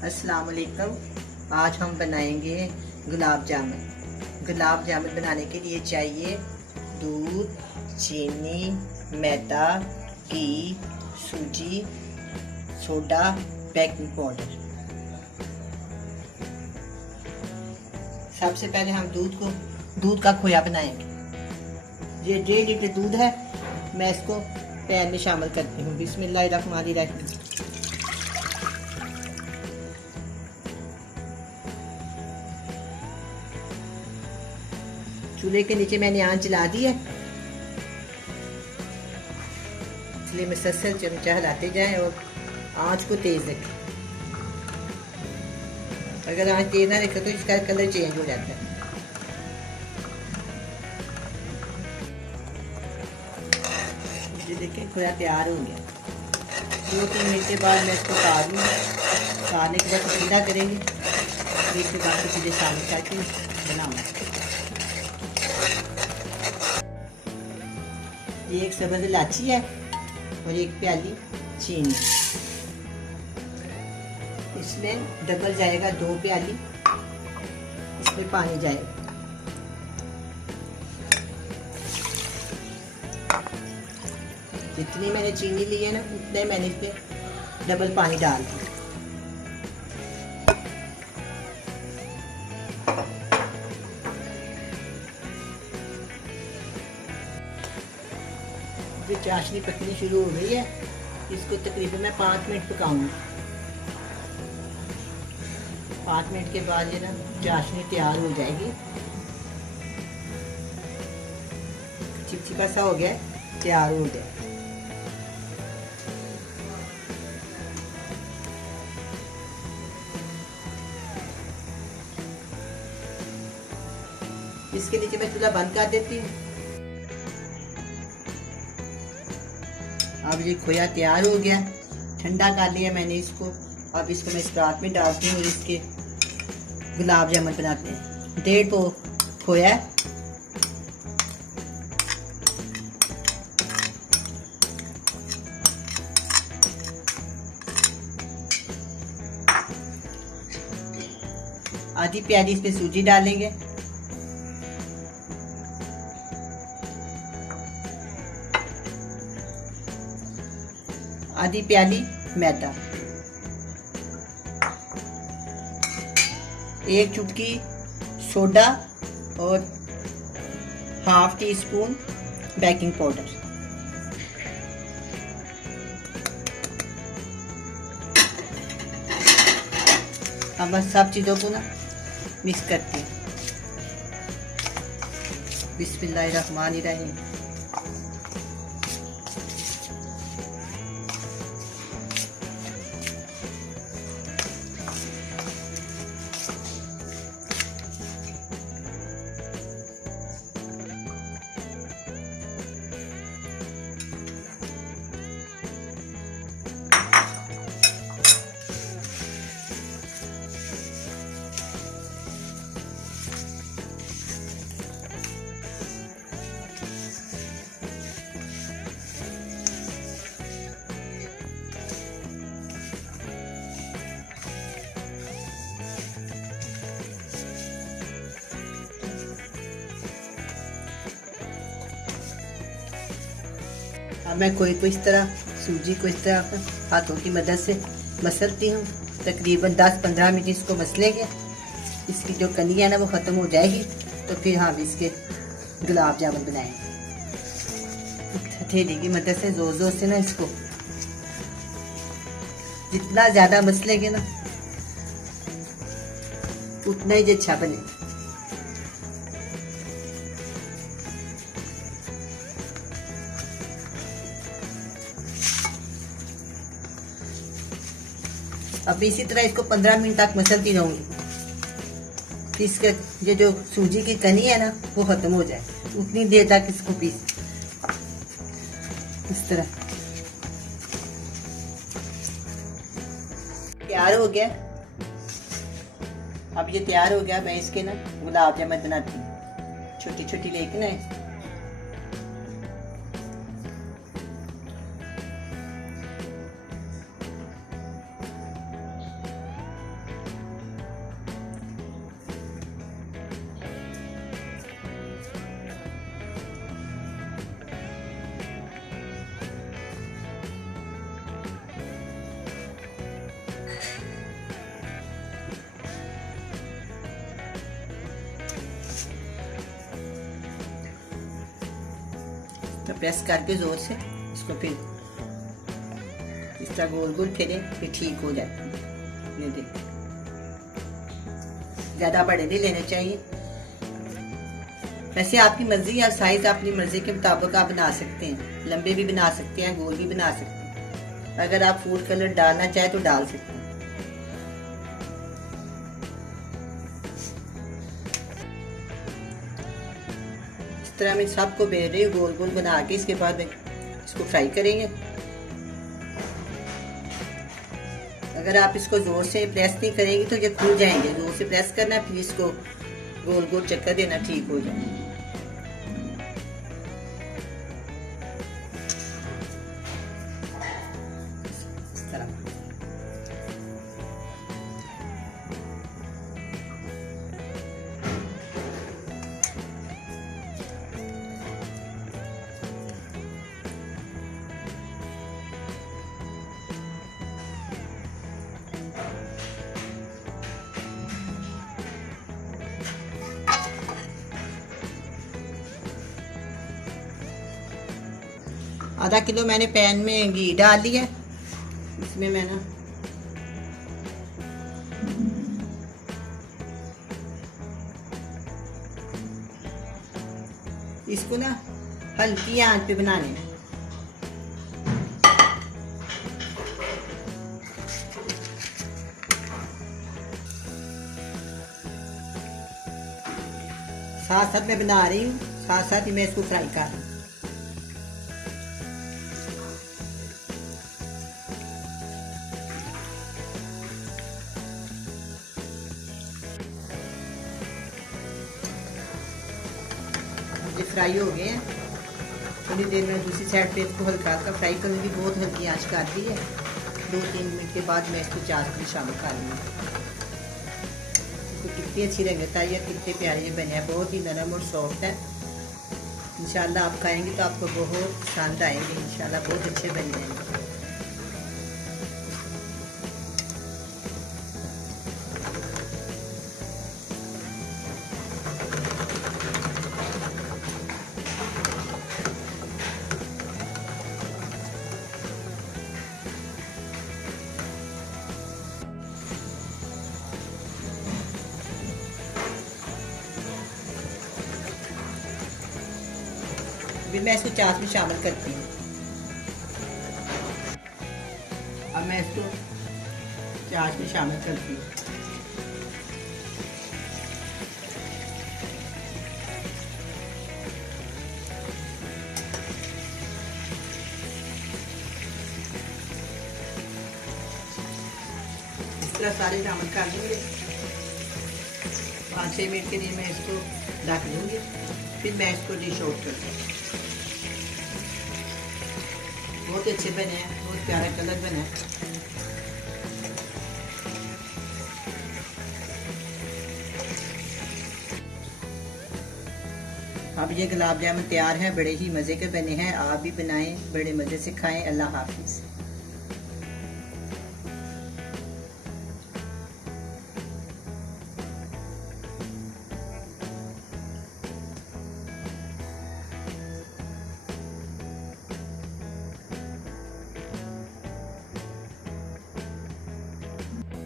अस्सलाम वालेकुम। आज हम बनाएंगे गुलाब जामुन। गुलाब जामुन बनाने के लिए चाहिए दूध, चीनी, मैदा, घी, सूजी, सोडा, बेकिंग पाउडर। सबसे पहले हम दूध का खोया बनाएंगे। ये 1.5 लीटर दूध है। मैं इसको पैन में शामिल करती हूँ। बिस्मिल्लाहिर्रहमानिर्रहीम। चूल्हे के नीचे मैंने आंच जला दी है, इसलिए मुसलसल चमचा हिलाते जाएं और आंच को तेज रखें। अगर आंच तेज ना रखें तो इसका कलर चेंज हो जाता है। ये देखें खोया तैयार हो गया। 2-3 मिनट के बाद मैं इसको काट लूँगी। काटने के बाद ठंडा करेंगे, फिर इसके बाद चीज़ें शामिल करके बनाऊँगा। ये एक सब्ज़ इलायची है और 1 प्याली चीनी। इसमें डबल जाएगा 2 प्याली, इसमें पानी जाएगा। जितनी मैंने चीनी ली है ना, उतने मैंने इसमें डबल पानी डाल दिया। चाशनी पकनी शुरू हो गई है। इसको तकरीबन मैं 5 मिनट पकाऊंगी। 5 मिनट के बाद ये ना चाशनी तैयार हो जाएगी। चिपचिपा सा हो गया, तैयार हो गया। इसके नीचे मैं चूल्हा बंद कर देती हूँ। अब ये खोया तैयार हो गया, ठंडा कर लिया मैंने इसको। अब इसको मैं इस परात में डालती हूँ और इसके गुलाब जामुन बनाते हैं। 1.5 पौ खोया, आधी प्याली इसमें सूजी डालेंगे, आधी प्याली मैदा, 1 चुटकी सोडा और ½ टीस्पून बेकिंग पाउडर। अब बस सब चीज़ों को ना मिक्स करते हैं। बिस्मिल्लाहिर्रहमानिर्रहीम। अब मैं कोई इस तरह सूजी को इस तरह हाथों की मदद से मसलती हूँ। तकरीबन 10-15 मिनट इसको मसलेंगे। इसकी जो कनी है ना वो ख़त्म हो जाएगी, तो फिर हम इसके गुलाब जामुन बनाएंगे। हथेली की मदद से जोर जोर से ना इसको जितना ज़्यादा मसलेंगे ना उतना ही अच्छा बनेगा। अब इसी तरह इसको 15 मिनट तक मसलती रहूंगी। इसके ये जो सूजी की कनी है ना वो खत्म हो जाए, उतनी देर तक इसको पीस इस तरह। तैयार हो गया। अब ये तैयार हो गया। मैं इसके ना गुलाब जामुन बनाती हूँ, छोटी छोटी लेके ना। प्रेस करके जोर से इसको फिर इस तरह गोल गोल फेरें, फिर ठीक हो जाती है। ये देखिए, ज्यादा बड़े नहीं लेने चाहिए। वैसे आपकी मर्जी या साइज अपनी मर्जी के मुताबिक आप बना सकते हैं, लंबे भी बना सकते हैं, गोल भी बना सकते हैं। अगर आप फूड कलर डालना चाहे तो डाल सकते हैं। इस तरह मैं सबको बेल रही हूँ गोल गोल बना के। इसके बाद इसको फ्राई करेंगे। अगर आप इसको जोर से प्रेस नहीं करेंगे तो ये खुल जाएंगे। जोर से प्रेस करना, फिर इसको गोल गोल चक्कर देना, ठीक हो जाएंगे। इस तरह आधा किलो मैंने पैन में घी डाल लिया। इसमें मैं ना इसको ना हल्की आंच पे बनाने हैं। साथ साथ मैं बना रही हूँ, साथ साथ ही मैं इसको फ्राई कर रही हूँ। फ्राई हो गए हैं। थोड़ी देर में दूसरी साइड पे इसको हल्का हल्का फ्राई करूँगी। बहुत हल्की आंच कर दी है। 2-3 मिनट के बाद मैं इसको चाशनी में शामिल कर लूँगी। इसको कितनी अच्छी रंगत आई है, कितने प्यारे ये बने हैं। बहुत ही नरम और सॉफ्ट है। इंशाल्लाह आप खाएंगे तो आपको बहुत पसंद आएंगे। इंशाल्लाह बहुत अच्छे बन जाएंगे। अभी मैं इसको चाश में शामिल करती हूँ। अब मैं इसको चाश में शामिल करती हूँ। इस तरह सारे शामिल कर देंगे। 5-6 मिनट के लिए मैं इसको ढक दूँगी। फिर मैं इसको डिश आउट कर दूँगी। बहुत अच्छे बने हैं, बहुत प्यारा कलर बना है। अब ये गुलाब जामुन तैयार है। बड़े ही मज़े के बने हैं। आप भी बनाएं, बड़े मज़े से खाएं। अल्लाह हाफिज़।